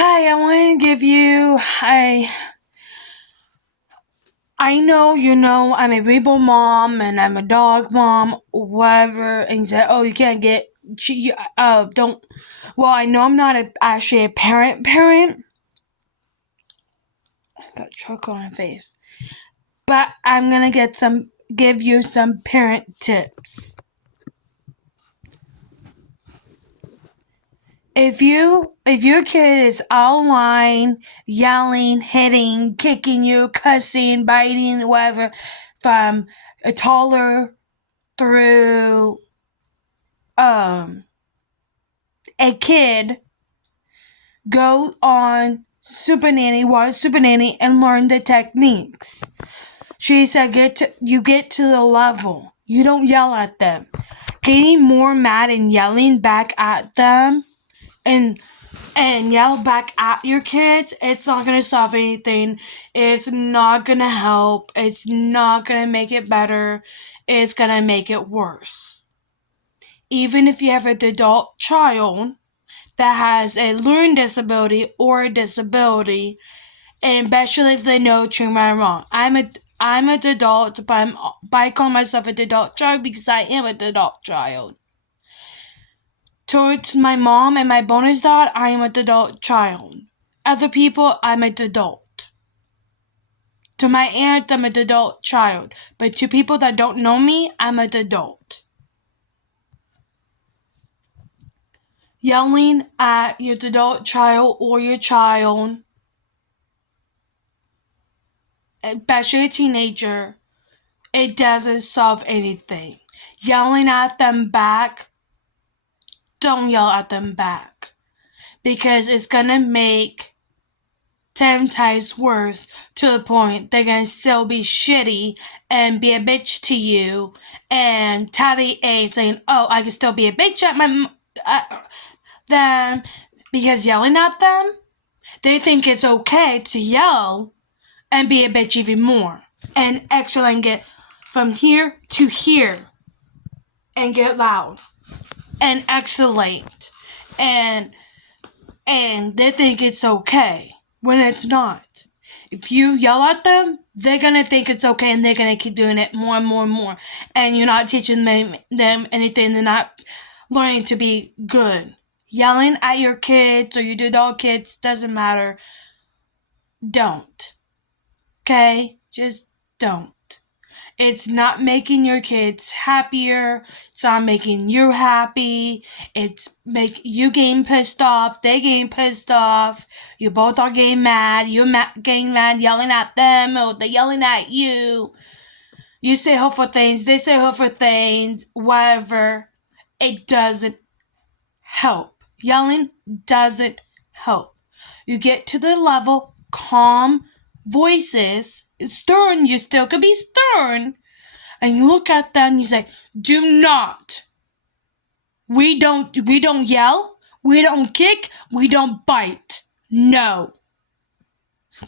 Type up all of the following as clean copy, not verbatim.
Hi, I want to give you I know I'm a reborn mom and I'm a dog mom, whatever, and you say, oh, you can't get don't. Well, I know I'm not actually a parent. I got chocolate on my face, but I'm gonna give you some parent tips. If your kid is online yelling, hitting, kicking you, cussing, biting, whatever, from a toddler through a kid, go on Super Nanny, watch Super Nanny, and learn the techniques. She said, you get to the level. You don't yell at them. Getting more mad and yelling back at them and yell back at your kids, it's not going to solve anything. It's not going to help. It's not going to make it better. It's going to make it worse. Even if you have an adult child that has a learning disability or a disability, and especially if they know true right and wrong. I'm an adult, but I call myself an adult child because I am an adult child. Towards my mom and my bonus dad, I am an adult child. Other people, I'm an adult. To my aunt, I'm an adult child. But to people that don't know me, I'm an adult. Yelling at your adult child or your child, especially a teenager, it doesn't solve anything. Yelling at them back, don't yell at them back. Because it's gonna make 10 times worse, to the point they're gonna still be shitty and be a bitch to you and tatty A saying, oh, I can still be a bitch at them, because yelling at them, they think it's okay to yell and be a bitch even more and actually get from here to here and get loud and escalate and they think it's okay when it's not. If you yell at them, they're gonna think it's okay and they're gonna keep doing it more and more and more. And you're not teaching them anything. They're not learning to be good. Yelling at your kids or your adult kids doesn't matter. Don't. Okay? Just don't. It's not making your kids happier. It's not making you happy. It's make you getting pissed off. They getting pissed off. You both are getting mad. You're getting mad, yelling at them, or they're yelling at you. You say hurtful things. They say hurtful things. Whatever. It doesn't help. Yelling doesn't help. You get to the level, calm voices. Stern, you still could be stern. And you look at them and you say, do not. We don't yell. We don't kick. We don't bite. No.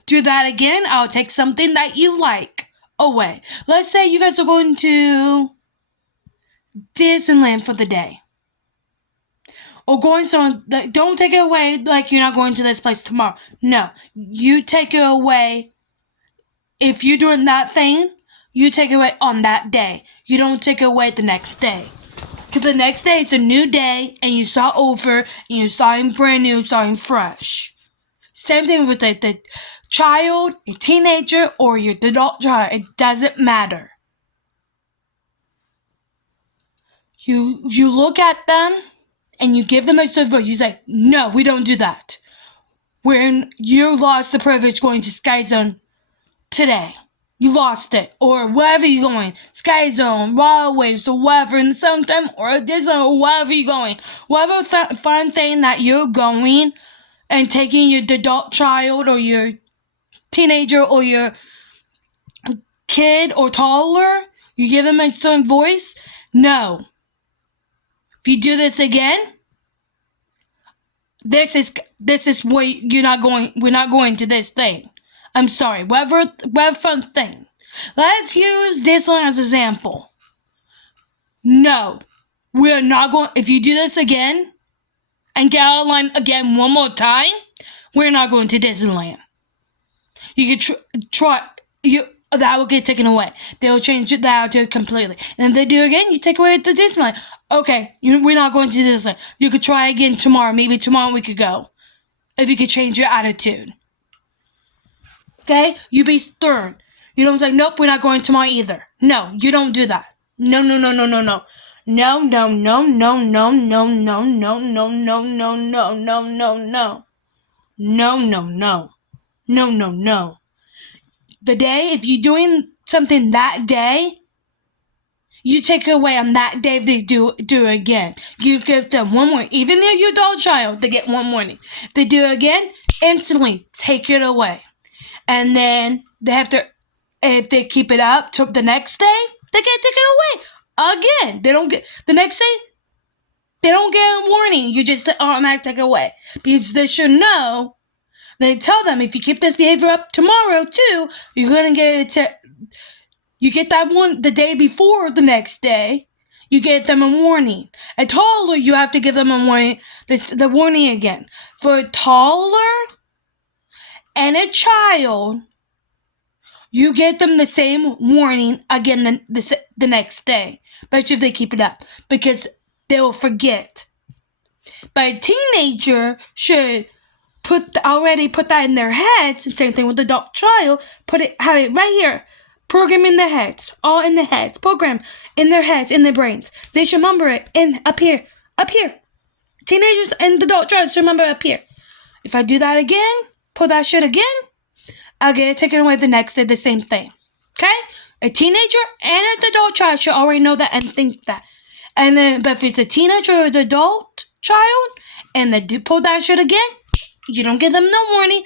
Do that again. I'll take something that you like away. Let's say you guys are going to Disneyland for the day. Or going somewhere. Don't take it away like you're not going to this place tomorrow. No. You take it away. If you're doing that thing, you take it away on that day. You don't take it away the next day. Because the next day it's a new day and you start over and you're starting brand new, starting fresh. Same thing with the child, your teenager, or your adult child. It doesn't matter. You look at them and you give them a advice. You say, no, we don't do that. When you lost the privilege going to Sky Zone today. You lost it. Or wherever you're going. Sky Zone, Royal Waves, or whatever in the summertime, or Disney, or wherever you're going. Whatever fun thing that you're going and taking your adult child or your teenager or your kid or toddler, you give them a certain voice. No. If you do this again, this is where you're not going. We're not going to this thing. I'm sorry, whatever fun thing. Let's use this one as an example. No, we're not going. If you do this again and get out of line again one more time, we're not going to Disneyland. You could try. That will get taken away. They'll change that out to completely. And if they do again, you take away the Disneyland. Okay, we're not going to Disneyland. You could try again tomorrow. Maybe tomorrow we could go. If you could change your attitude. Okay? You be stern. You don't say, nope, we're not going tomorrow either. No, you don't do that. No, no, no, no, no, no. No, no, no, no, no, no, no, no, no, no, no, no, no, no, no. No, no, no. No, no, no. The day, if you're doing something that day, you take it away on that day if they do it again. You give them one more. Even if you're adult child, they get one warning. If they do it again, instantly take it away. And then they have to, if they keep it up to the next day, they get taken away again. They don't get, the next day, they don't get a warning. You just automatically take it away. Because they should know. They tell them, if you keep this behavior up tomorrow too, you're going to get it you get that one the day before the next day, you get them a warning. A toddler, you have to give them a warning, the warning again. For a toddler and a child, you get them the same warning again the next day. But if they keep it up, because they'll forget. But a teenager should already put that in their heads. Same thing with the adult child. Have it right here. Program in their heads. All in their heads. Program in their heads, in their brains. They should remember it up here. Up here. Teenagers and the adult child should remember up here. If I do that again, pull that shit again, I'll get it taken away the next day, the same thing. Okay? A teenager and an adult child should already know that and think that. And then, but if it's a teenager or an adult child, and they do pull that shit again, you don't give them no warning.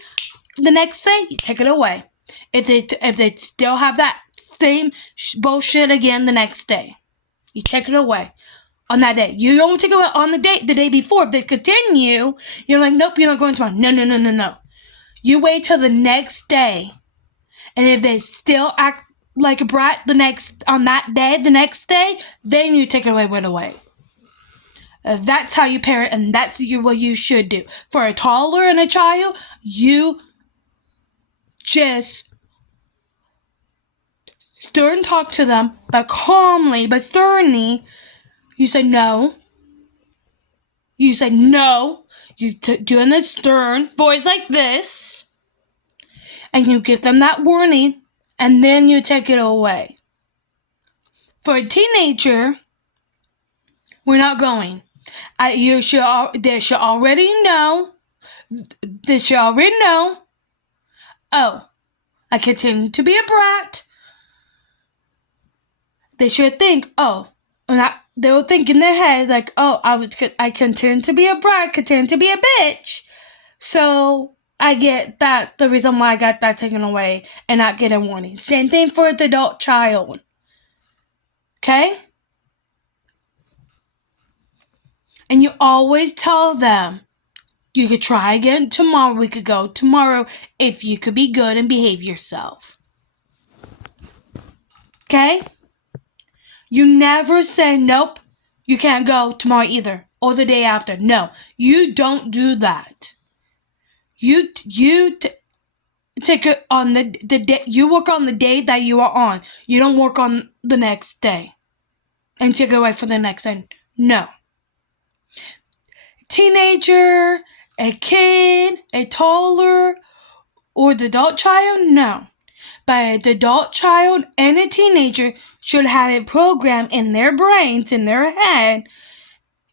The next day, you take it away. If they still have that same bullshit again the next day, you take it away on that day. You don't take it away on the day before. If they continue, you're like, nope, you're not going tomorrow. No, no, no, no, no. You wait till the next day, and if they still act like a brat the next day, then you take it away right away. That's how you parent, and that's what you should do. For a toddler and a child, you just stern talk to them, but calmly, but sternly. You say no. You say no. You do in a stern voice like this, and you give them that warning, and then you take it away. For a teenager, we're not going. They should already know. They should already know. Oh, I continue to be a brat. They should think, they will think in their head like, oh, I continue to be a brat, continue to be a bitch. So I get that, the reason why I got that taken away and not get a warning. Same thing for the adult child. Okay? And you always tell them, you could try again tomorrow. We could go tomorrow if you could be good and behave yourself. Okay? You never say, nope, you can't go tomorrow either. Or the day after. No, you don't do that. You take it on the day. You work on the day that you are on. You don't work on the next day. And take it away for the next day. No. Teenager, a kid, a toddler, or the adult child? No. But the adult child and a teenager should have it programmed in their brains, in their head.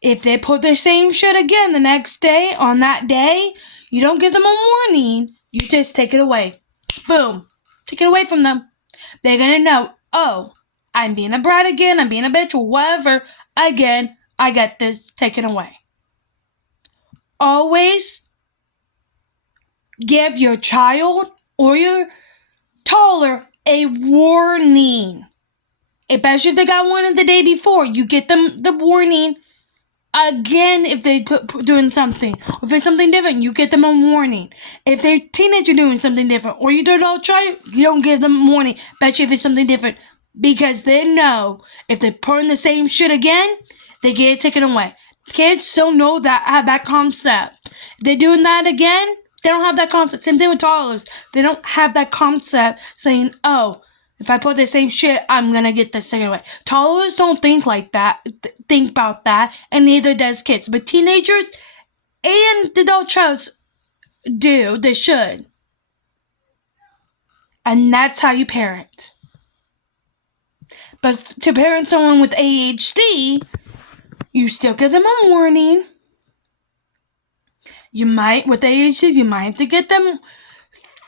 If they put the same shit again the next day, on that day, you don't give them a warning. You just take it away. Boom. Take it away from them. They're gonna know, oh, I'm being a brat again, I'm being a bitch, or whatever. Again, I get this taken away. Always give your child or your toddler a warning. Especially if they got warning the day before, you get them the warning again if they doing something. Or if it's something different, you get them a warning. If they're teenager doing something different, or you adult child, you don't give them a warning. Especially if it's something different. Because they know if they're putting the same shit again, they get it taken away. Kids don't know that, have that concept. If they're doing that again, They don't have that concept. Same thing with toddlers. They don't have that concept saying, oh, if I put the same shit, I'm gonna get this taken away. Toddlers don't think like that, think about that, and neither does kids. But teenagers and adult childs do. They should. And that's how you parent. But to parent someone with ADHD, you still give them a warning. With ADHD, you might have to get them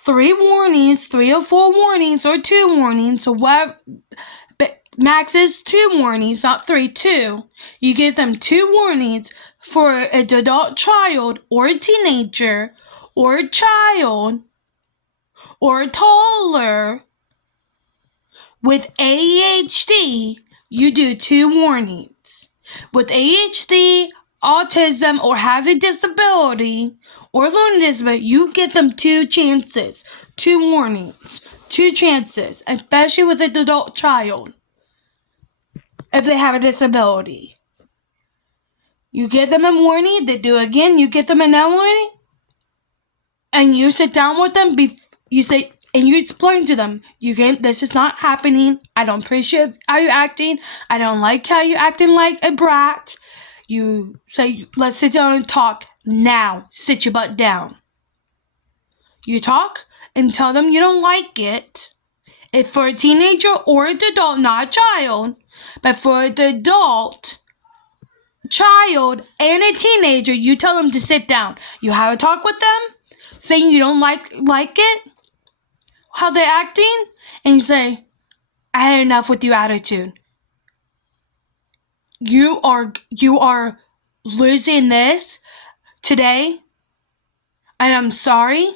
3 warnings, 3 or 4 warnings, or 2 warnings. So what? But max is 2 warnings, not 3. 2. You give them 2 warnings for an adult child, or a teenager, or a child, or a toddler. With ADHD, you do 2 warnings. With ADHD, autism, or has a disability, or learning disability, you get them 2 chances, 2 warnings, 2 chances, especially with an adult child, if they have a disability. You give them a warning, they do again, you get them another warning, and you sit down with them, and you explain to them, this is not happening, I don't appreciate how you're acting, I don't like how you're acting like a brat. You say, let's sit down and talk now. Sit your butt down. You talk and tell them you don't like it. If for a teenager or an adult, not a child, but for an adult, child, and a teenager, you tell them to sit down. You have a talk with them, saying you don't like it, how they're acting, and you say, I had enough with your attitude. You are losing this today, and I'm sorry,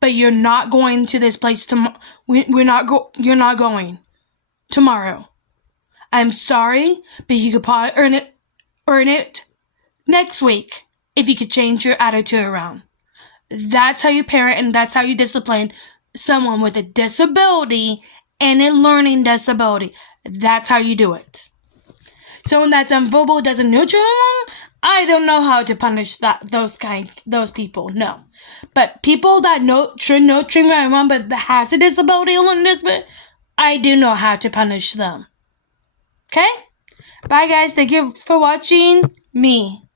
but you're not going to this place tomorrow. You're not going tomorrow. I'm sorry, but you could probably earn it next week if you could change your attitude around. That's how you parent, and that's how you discipline someone with a disability and a learning disability. That's how you do it. Someone that's unverbal, doesn't know wrong, I don't know how to punish those people. No, but people that should know right wrong, but has a disability or learning disability, I do know how to punish them. Okay, bye guys. Thank you for watching me.